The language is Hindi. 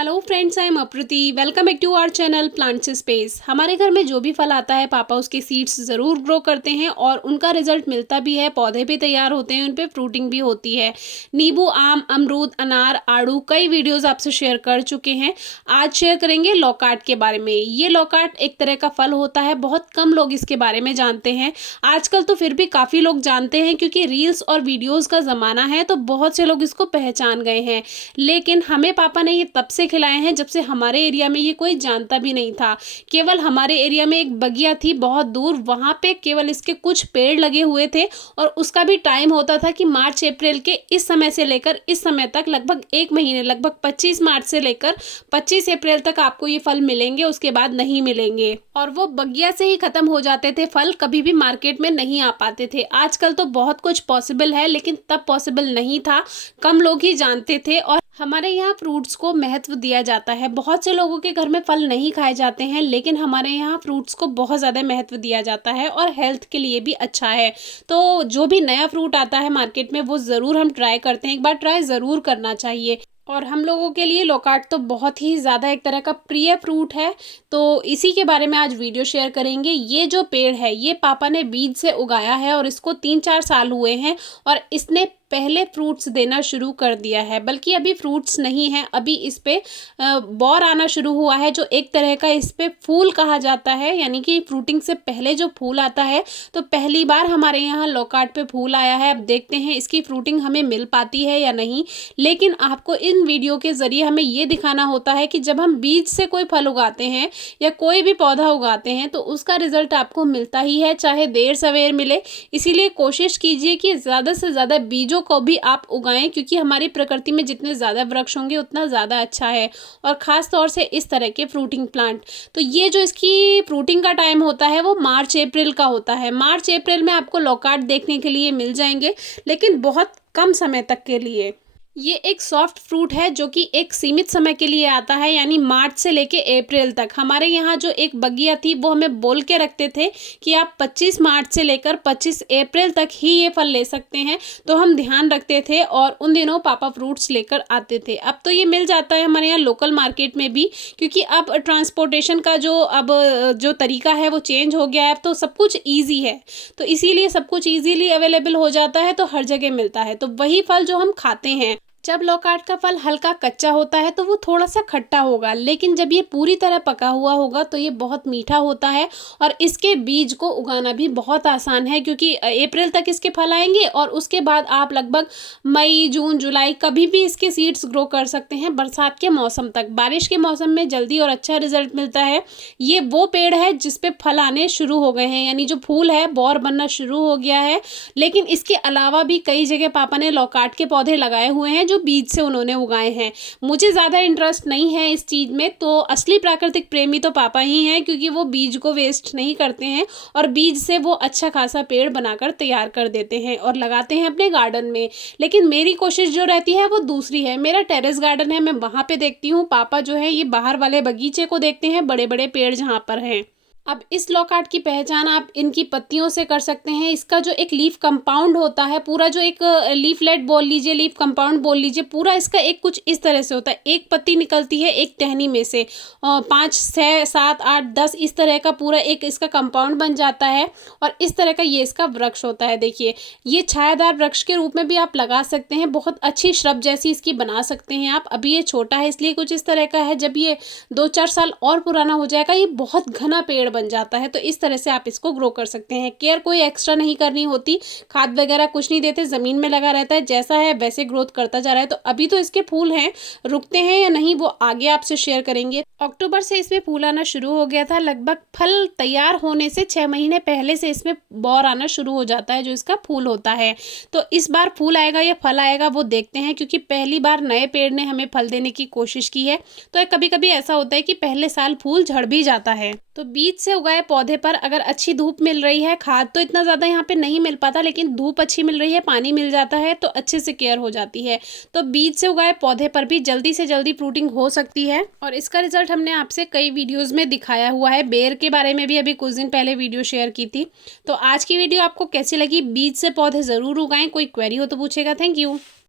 Hello friends, I am Aprati. Welcome back to our channel plants space. हमारे घर में जो भी फल आता है पापा उसके सीड्स ज़रूर ग्रो करते हैं और उनका रिजल्ट मिलता भी है। पौधे भी तैयार होते हैं, उन पे फ्रूटिंग भी होती है। नींबू, आम, अमरूद, अनार, आड़ू कई वीडियोस आपसे शेयर कर चुके हैं। आज शेयर करेंगे लौकाट के बारे में। ये लौकाट एक तरह का फल होता है, बहुत कम लोग इसके बारे में जानते हैं। आजकल तो फिर भी काफ़ी लोग जानते हैं क्योंकि रील्स और वीडियोज़ का ज़माना है, तो बहुत से लोग इसको पहचान गए हैं। लेकिन हमें पापा ने ये तब से खिलाए हैं जब से हमारे एरिया में ये कोई जानता भी नहीं था। केवल हमारे एरिया में एक बगिया थी बहुत दूर, वहाँ पे केवल इसके कुछ पेड़ लगे हुए थे और उसका भी टाइम होता था कि मार्च अप्रैल के इस समय से लेकर इस समय तक लगभग 1 महीने, लगभग 25 मार्च से लेकर 25 अप्रैल तक आपको ये फल मिलेंगे, उसके बाद नहीं मिलेंगे। और वो बगिया से ही खत्म हो जाते थे फल, कभी भी मार्केट में नहीं आ पाते थे। आजकल तो बहुत कुछ पॉसिबल है, लेकिन तब पॉसिबल नहीं था, कम लोग ही जानते थे। और हमारे यहाँ फ्रूट्स को महत्व दिया जाता है। बहुत से लोगों के घर में फल नहीं खाए जाते हैं, लेकिन हमारे यहाँ फ्रूट्स को बहुत ज़्यादा महत्व दिया जाता है और हेल्थ के लिए भी अच्छा है। तो जो भी नया फ्रूट आता है मार्केट में वो ज़रूर हम ट्राई करते हैं, एक बार ट्राई ज़रूर करना चाहिए। और हम लोगों के लिए लौकाट तो बहुत ही ज़्यादा एक तरह का प्रिय फ्रूट है, तो इसी के बारे में आज वीडियो शेयर करेंगे। ये जो पेड़ है ये पापा ने बीज से उगाया है और इसको 3-4 साल हुए हैं और इसने पहले फ्रूट्स देना शुरू कर दिया है। बल्कि अभी फ्रूट्स नहीं है, अभी इस पे बौर आना शुरू हुआ है, जो एक तरह का इस पे फूल कहा जाता है। यानी कि फ्रूटिंग से पहले जो फूल आता है, तो पहली बार हमारे यहाँ लौकाट पे फूल आया है। अब देखते हैं इसकी फ्रूटिंग हमें मिल पाती है या नहीं। लेकिन आपको इन वीडियो के ज़रिए हमें ये दिखाना होता है कि जब हम बीज से कोई फल उगाते हैं या कोई भी पौधा उगाते हैं तो उसका रिजल्ट आपको मिलता ही है, चाहे देर सवेर मिले। इसीलिए कोशिश कीजिए कि ज़्यादा से ज़्यादा बीजों को भी आप उगाएं, क्योंकि हमारी प्रकृति में जितने ज़्यादा वृक्ष होंगे उतना ज़्यादा अच्छा है। और ख़ास तौर से इस तरह के फ्रूटिंग प्लांट, तो ये जो इसकी फ्रूटिंग का टाइम होता है वो मार्च अप्रैल का होता है। मार्च अप्रैल में आपको लौकाट देखने के लिए मिल जाएंगे, लेकिन बहुत कम समय तक के लिए। ये एक सॉफ्ट फ्रूट है जो कि एक सीमित समय के लिए आता है, यानी मार्च से लेके अप्रैल तक। हमारे यहाँ जो एक बगिया थी वो हमें बोल के रखते थे कि आप 25 मार्च से लेकर 25 अप्रैल तक ही ये फल ले सकते हैं, तो हम ध्यान रखते थे और उन दिनों पापा फ्रूट्स लेकर आते थे। अब तो ये मिल जाता है हमारे यहाँ लोकल मार्केट में भी, क्योंकि अब ट्रांसपोर्टेशन का जो तरीका है वो चेंज हो गया है। अब तो सब कुछ ईजी है, तो इसीलिए सब कुछ ईजीली अवेलेबल हो जाता है, तो हर जगह मिलता है। तो वही फल जो हम खाते हैं, जब लौकाट का फल हल्का कच्चा होता है तो वो थोड़ा सा खट्टा होगा, लेकिन जब ये पूरी तरह पका हुआ होगा तो ये बहुत मीठा होता है। और इसके बीज को उगाना भी बहुत आसान है, क्योंकि अप्रैल तक इसके फल आएंगे और उसके बाद आप लगभग मई, जून, जुलाई कभी भी इसके सीड्स ग्रो कर सकते हैं, बरसात के मौसम तक। बारिश के मौसम में जल्दी और अच्छा रिजल्ट मिलता है। ये वो पेड़ है जिसपे फल आने शुरू हो गए हैं, यानी जो फूल है बौर बनना शुरू हो गया है। लेकिन इसके अलावा भी कई जगह पापा ने लौकाट के पौधे लगाए हुए हैं जो बीज से उन्होंने उगाए हैं। मुझे ज़्यादा इंटरेस्ट नहीं है इस चीज़ में, तो असली प्राकृतिक प्रेमी तो पापा ही हैं, क्योंकि वो बीज को वेस्ट नहीं करते हैं और बीज से वो अच्छा खासा पेड़ बनाकर तैयार कर देते हैं और लगाते हैं अपने गार्डन में। लेकिन मेरी कोशिश जो रहती है वो दूसरी है। मेरा टेरेस गार्डन है, मैं वहाँ पे देखती हूँ। पापा जो है ये बाहर वाले बगीचे को देखते हैं, बड़े बड़े पेड़ जहाँ पर हैं। अब इस लौकाट की पहचान आप इनकी पत्तियों से कर सकते हैं। इसका जो एक लीफ कंपाउंड होता है, पूरा जो एक लीफलेट बोल लीजिए, लीफ कंपाउंड बोल लीजिए, पूरा इसका एक कुछ इस तरह से होता है। एक पत्ती निकलती है एक टहनी में से, 5, 6, 7, 8, 10 इस तरह का पूरा एक इसका कंपाउंड बन जाता है। और इस तरह का ये इसका वृक्ष होता है। देखिए, ये छायादार वृक्ष के रूप में भी आप लगा सकते हैं, बहुत अच्छी श्रब जैसी इसकी बना सकते हैं आप। अभी ये छोटा है इसलिए कुछ इस तरह का है, जब ये 2-4 साल और पुराना हो जाएगा ये बहुत घना पेड़ बन जाता है। तो इस तरह से आप इसको ग्रो कर सकते हैं। केयर कोई एक्स्ट्रा नहीं करनी होती, खाद वगैरह कुछ नहीं देते, ज़मीन में लगा रहता है, जैसा है वैसे ग्रोथ करता जा रहा है। तो अभी तो इसके फूल हैं, रुकते हैं या नहीं वो आगे आपसे शेयर करेंगे। अक्टूबर से इसमें फूल आना शुरू हो गया था। लगभग फल तैयार होने से 6 महीने पहले से इसमें बौर आना शुरू हो जाता है, जो इसका फूल होता है। तो इस बार फूल आएगा या फल आएगा वो देखते हैं, क्योंकि पहली बार नए पेड़ ने हमें फल देने की कोशिश की है। तो कभी कभी ऐसा होता है कि पहले साल फूल झड़ भी जाता है। तो बीज से उगाए पौधे पर अगर अच्छी धूप मिल रही है, खाद तो इतना ज़्यादा यहाँ पे नहीं मिल पाता, लेकिन धूप अच्छी मिल रही है, पानी मिल जाता है, तो अच्छे से केयर हो जाती है। तो बीज से उगाए पौधे पर भी जल्दी से जल्दी फ्रूटिंग हो सकती है। और इसका रिजल्ट हमने आपसे कई वीडियोज़ में दिखाया हुआ है। बेर के बारे में भी अभी कुछ दिन पहले वीडियो शेयर की थी। तो आज की वीडियो आपको कैसी लगी? बीज से पौधे ज़रूर उगाएं। कोई क्वेरी हो तो पूछेगा। Thank you.